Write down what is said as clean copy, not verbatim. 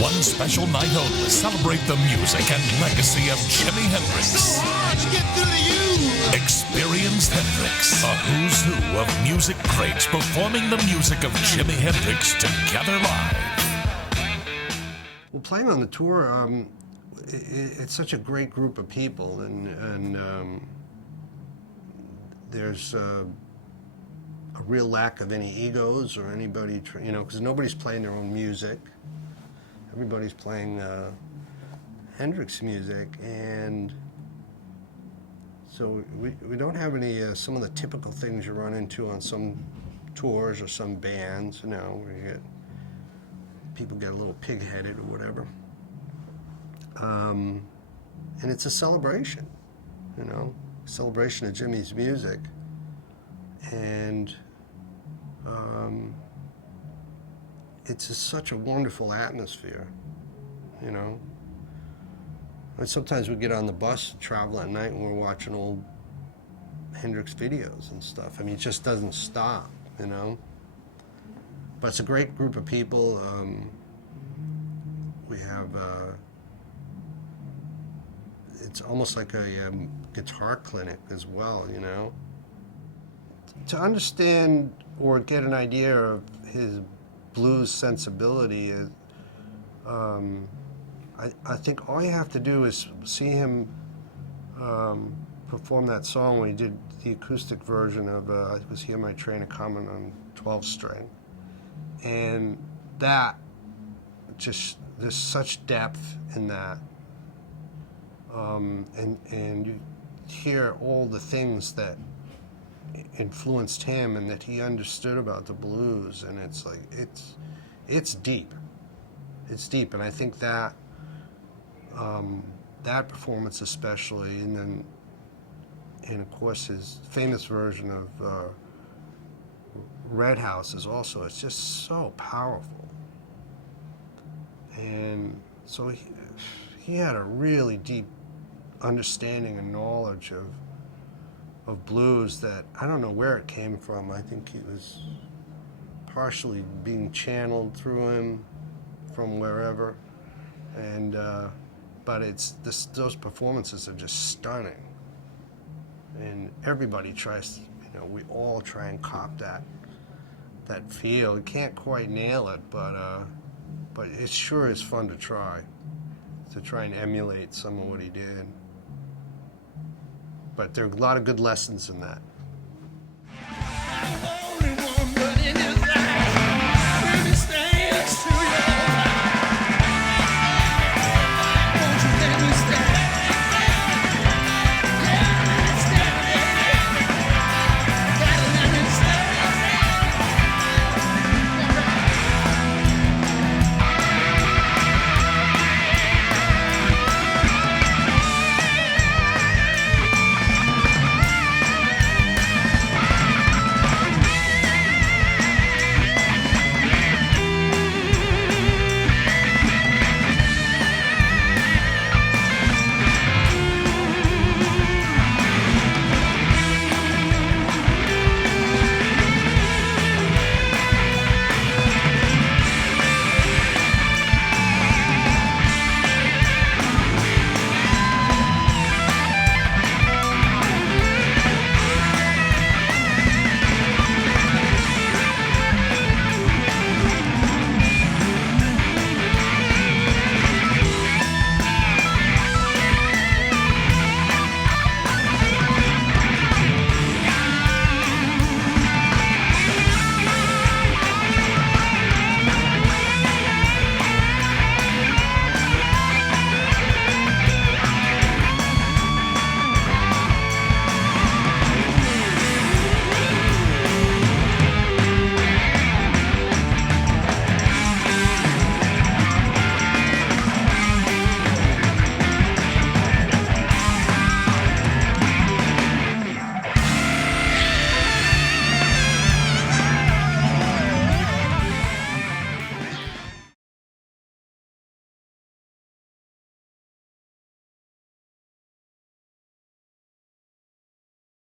One special night only. Celebrate the music and legacy of Jimi Hendrix. So hard to get through to you. Experience Hendrix. A who's who of music greats performing the music of Jimi Hendrix together live. Well, playing on the tour, it's such a great group of people, and there's a real lack of any egos or anybody, because nobody's playing their own music. Everybody's playing Hendrix music, and so we don't have any some of the typical things you run into on some tours or some bands, where people get a little pig-headed or whatever. And it's a celebration, celebration of Jimi's music. And it's such a wonderful atmosphere, And sometimes we get on the bus and travel at night and we're watching old Hendrix videos and stuff. I mean, it just doesn't stop, But it's a great group of people. We have, it's almost like a guitar clinic as well, To understand or get an idea of his blues sensibility, I think all you have to do is see him perform that song when he did the acoustic version of I Was Hear My Train A-Comin' on 12 string. And that, just, there's such depth in that. And you hear all the things that influenced him and that he understood about the blues, and it's like, it's deep. It's deep, and I think that that performance especially, and of course his famous version of Red House is also, it's just so powerful. And so he had a really deep understanding and knowledge of blues that I don't know where it came from. I think he was partially being channeled through him from wherever, and but those performances are just stunning, and everybody tries to, we all try and cop that feel. You can't quite nail it, but it sure is fun to try and emulate some of what he did. But there are a lot of good lessons in that.